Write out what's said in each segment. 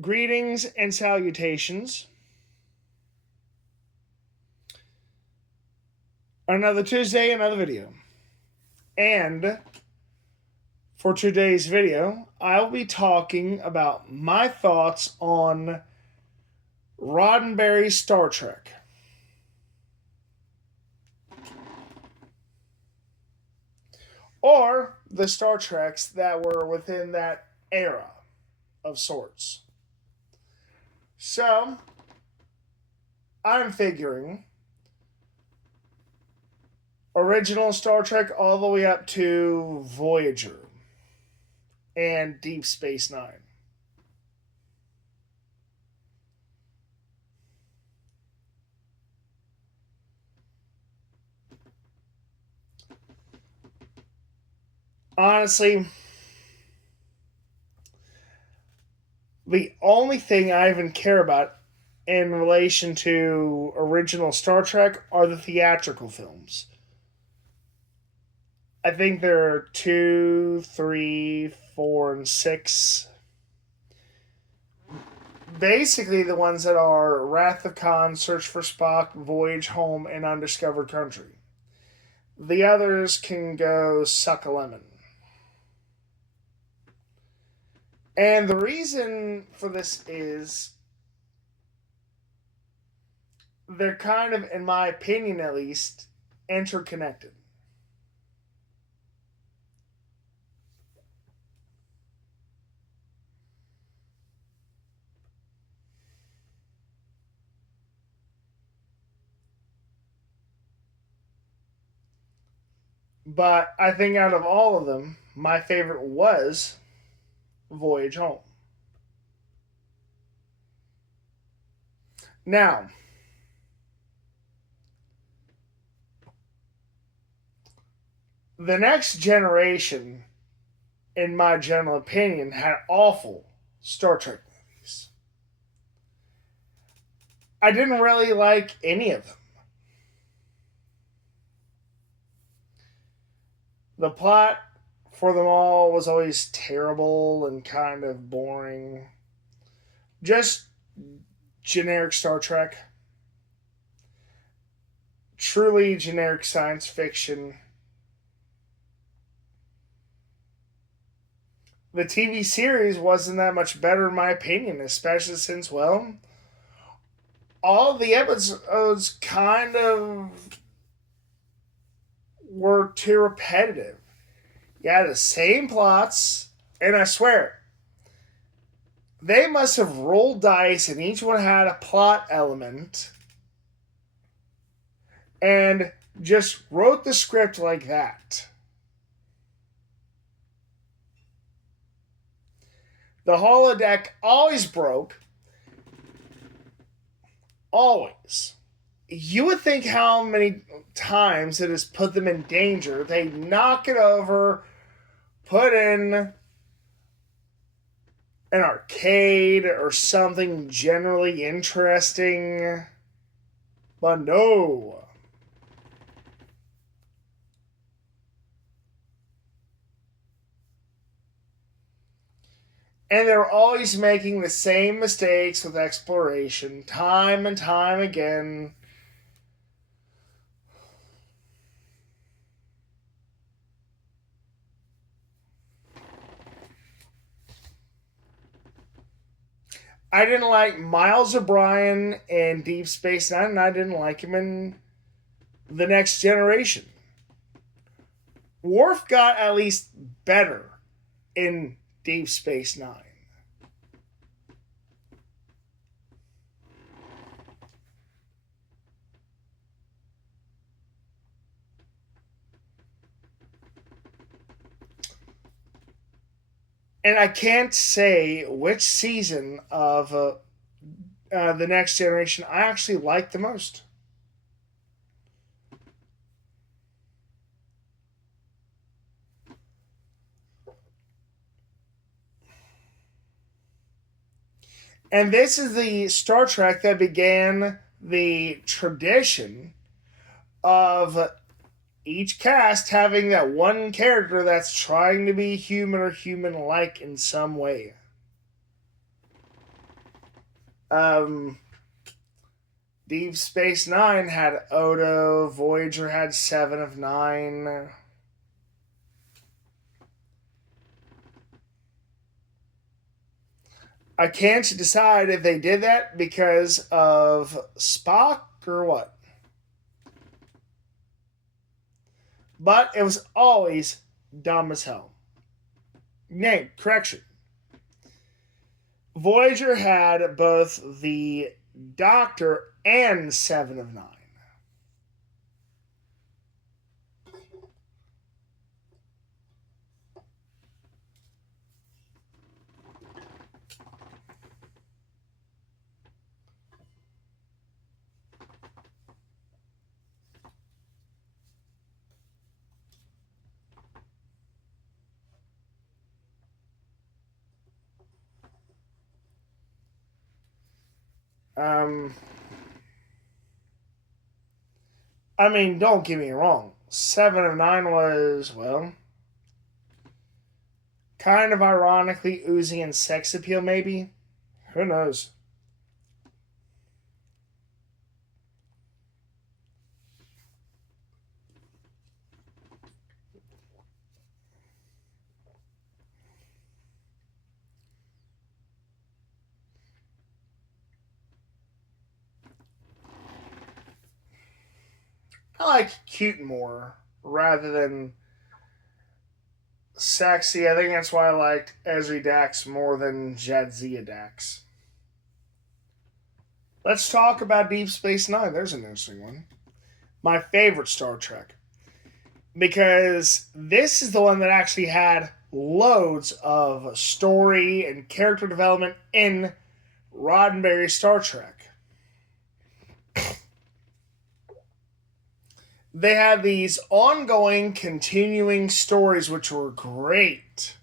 Greetings and salutations. Another Tuesday, another video. And for today's video, I'll be talking about my thoughts on Roddenberry's Star Trek. Or the Star Treks that were within that era of sorts. So, I'm figuring original Star Trek all the way up to Voyager and Deep Space Nine. Honestly, the only thing I even care about in relation to original Star Trek are the theatrical films. I think there are 2, 3, 4, and 6. Basically, the ones that are Wrath of Khan, Search for Spock, Voyage Home, and Undiscovered Country. The others can go suck a lemon. And the reason for this is they're kind of, in my opinion at least, interconnected. But I think out of all of them, my favorite was Voyage Home. Now, the next generation, in my general opinion, had awful Star Trek movies. I didn't really like any of them. The plot for them all was always terrible and kind of boring. Just generic Star Trek. Truly generic science fiction. The TV series wasn't that much better in my opinion, especially since, well, all the episodes kind of were too repetitive. You had the same plots, and I swear, they must have rolled dice and each one had a plot element and just wrote the script like that. The holodeck always broke. Always. You would think how many times it has put them in danger. They knock it over, put in an arcade or something generally interesting. But no. And they're always making the same mistakes with exploration, time and time again. I didn't like Miles O'Brien in Deep Space Nine, and I didn't like him in The Next Generation. Worf got at least better in Deep Space Nine. And I can't say which season of The Next Generation I actually liked the most. And this is the Star Trek that began the tradition of each cast having that one character that's trying to be human or human like in some way. Um, Deep Space Nine had Odo. Voyager had Seven of Nine. I can't decide if they did that because of Spock or what. But it was always dumb as hell. Name, correction. Voyager had both the Doctor and Seven of Nine. Um, I mean, don't get me wrong. Seven of Nine was, well, kind of ironically oozy and sex appeal, maybe. Who knows? I like cute more rather than sexy. I think that's why I liked Ezri Dax more than Jadzia Dax. Let's talk about Deep Space Nine. There's an interesting one. My favorite Star Trek. Because this is the one that actually had loads of story and character development in Roddenberry Star Trek. They had these ongoing, continuing stories which were great.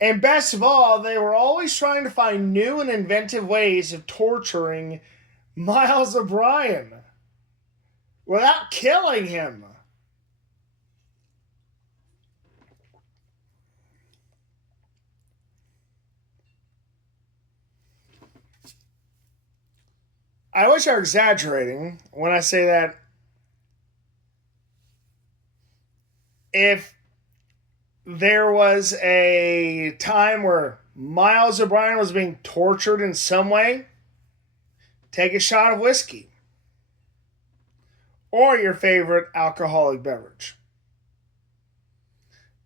And best of all, they were always trying to find new and inventive ways of torturing Miles O'Brien without killing him. I wish I were exaggerating when I say that if there was a time where Miles O'Brien was being tortured in some way, take a shot of whiskey or your favorite alcoholic beverage.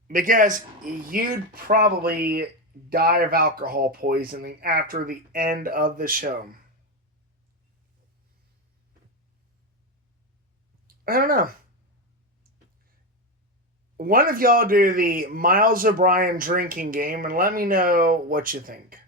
Because you'd probably die of alcohol poisoning after the end of the show. I don't know. One of y'all do the Miles O'Brien drinking game and let me know what you think.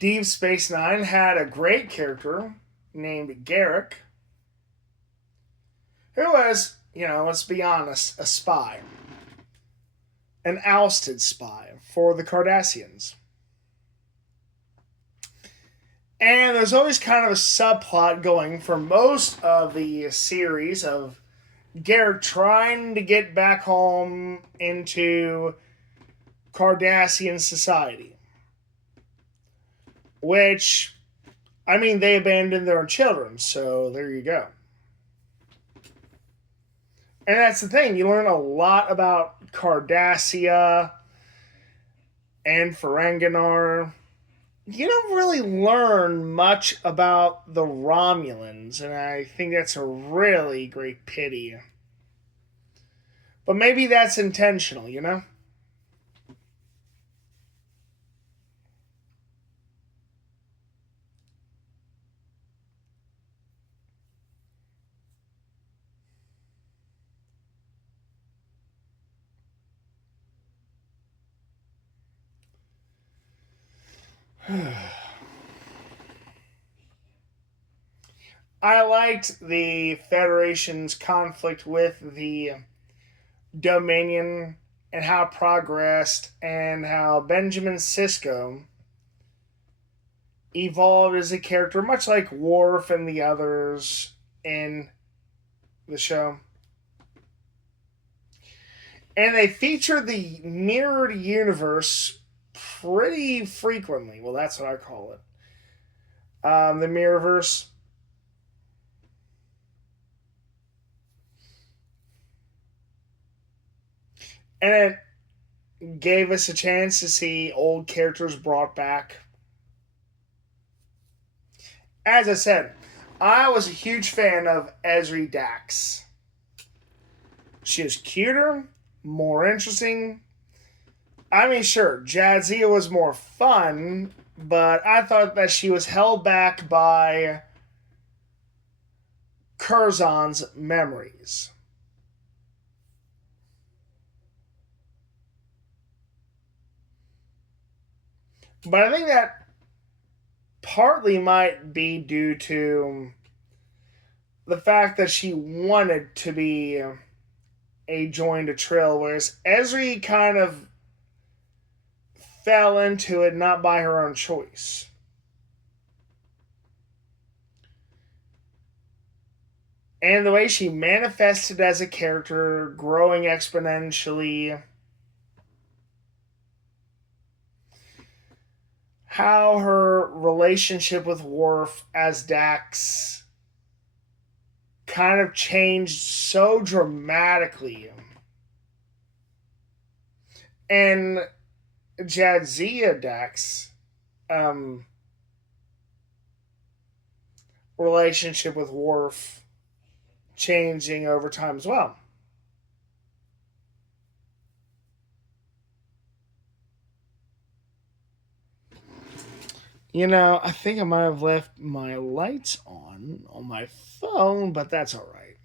Deep Space Nine had a great character named Garrick, who was, let's be honest, a spy. An ousted spy for the Cardassians. And there's always kind of a subplot going for most of the series of Garrick trying to get back home into Cardassian society. Which, I mean, they abandoned their children, so there you go. And that's the thing, you learn a lot about Cardassia and Ferenginar. You don't really learn much about the Romulans, and I think that's a really great pity. But maybe that's intentional, you know? I liked the Federation's conflict with the Dominion and how it progressed and how Benjamin Sisko evolved as a character, much like Worf and the others. in the show. And they feature the mirrored universe pretty frequently. Well, that's what I call it. The Mirrorverse. And it gave us a chance to see old characters brought back. As I said, I was a huge fan of Ezri Dax. She was cuter, more interesting. I mean, sure, Jadzia was more fun, but I thought that she was held back by Curzon's memories. But I think that partly might be due to the fact that she wanted to be a joined a trill, whereas Ezri kind of fell into it not by her own choice. And the way she manifested as a character, growing exponentially, how her relationship with Worf as Dax kind of changed so dramatically. And Jadzia Dax relationship with Worf changing over time as well. You know, I think I might have left my lights on my phone, but that's all right.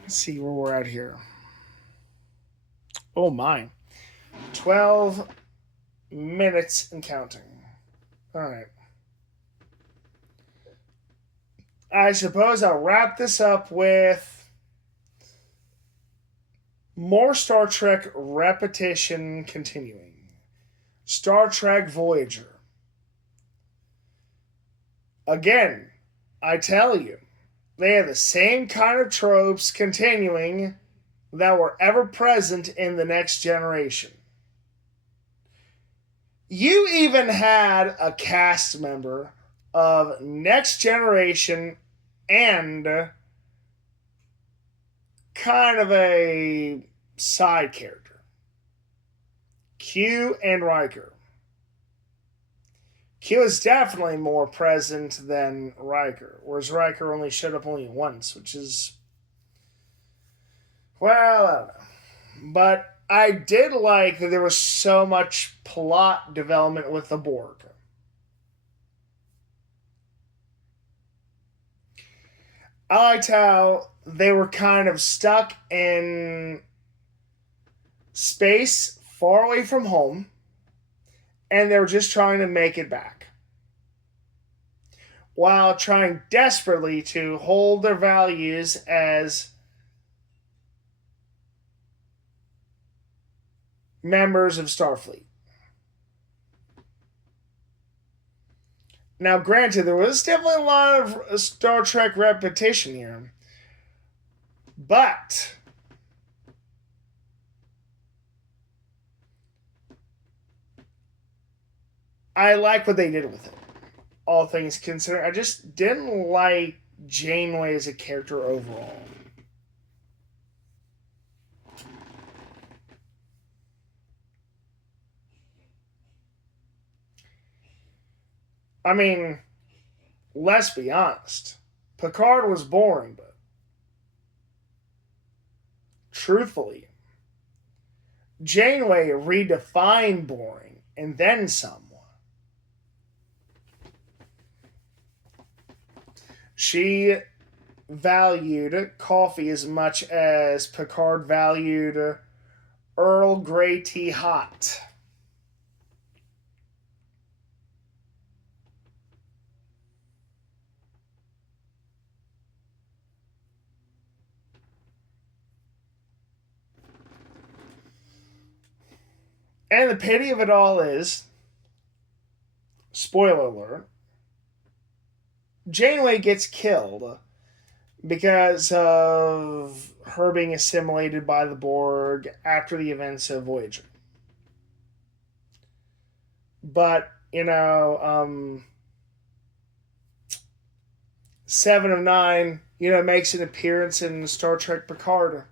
Let's see where we're at here. Oh my. 12 minutes and counting. All right. I suppose I'll wrap this up with more Star Trek repetition continuing. Star Trek Voyager. Again, I tell you, they have the same kind of tropes continuing that were ever present in the Next Generation. You even had a cast member of Next Generation and kind of a side character. Q and Riker. Q is definitely more present than Riker, whereas Riker only showed up only once, which is, well, I don't know. But I did like that there was so much plot development with the Borg. I liked how they were kind of stuck in space far away from home, and they were just trying to make it back while trying desperately to hold their values as members of Starfleet. Now, granted, there was definitely a lot of Star Trek repetition here, but I like what they did with it. All things considered, I just didn't like Janeway as a character overall. I mean, let's be honest. Picard was boring, but truthfully, Janeway redefined boring and then some. She valued coffee as much as Picard valued Earl Grey tea hot. And the pity of it all is, spoiler alert, Janeway gets killed because of her being assimilated by the Borg after the events of Voyager. But, Seven of Nine, makes an appearance in Star Trek Picard.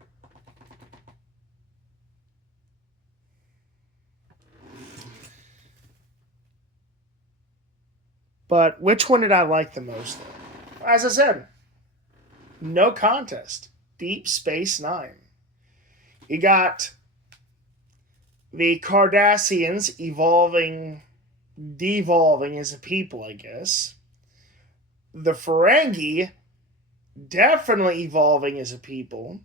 But which one did I like the most, though? As I said, no contest. Deep Space Nine. You got the Cardassians devolving as a people, I guess. The Ferengi definitely evolving as a people.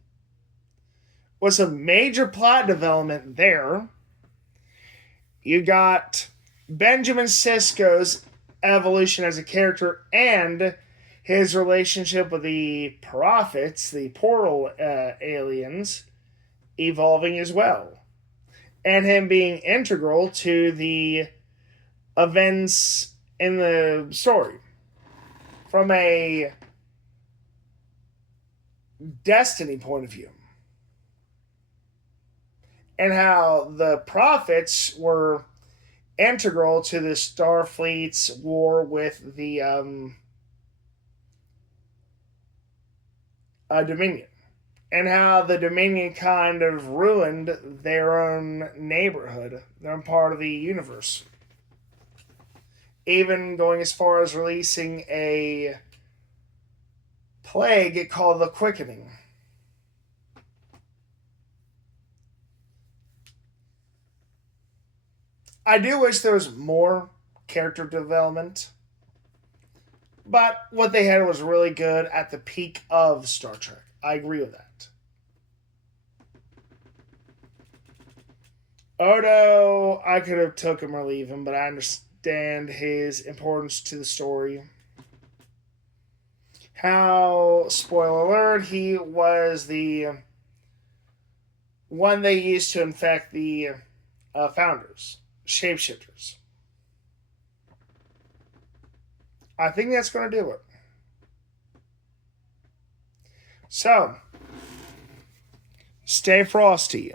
Was a major plot development there. You got Benjamin Sisko's evolution as a character and his relationship with the prophets, the portal aliens, evolving as well. And him being integral to the events in the story. From a destiny point of view. And how the prophets were integral to the Starfleet's war with the Dominion. And how the Dominion kind of ruined their own neighborhood, their own part of the universe. Even going as far as releasing a plague called the Quickening. I do wish there was more character development, but what they had was really good at the peak of Star Trek. I agree with that. Odo, I could have took him or leave him, but I understand his importance to the story. How, spoiler alert, he was the one they used to infect the founders, shapeshifters. I think that's going to do it. So, stay frosty.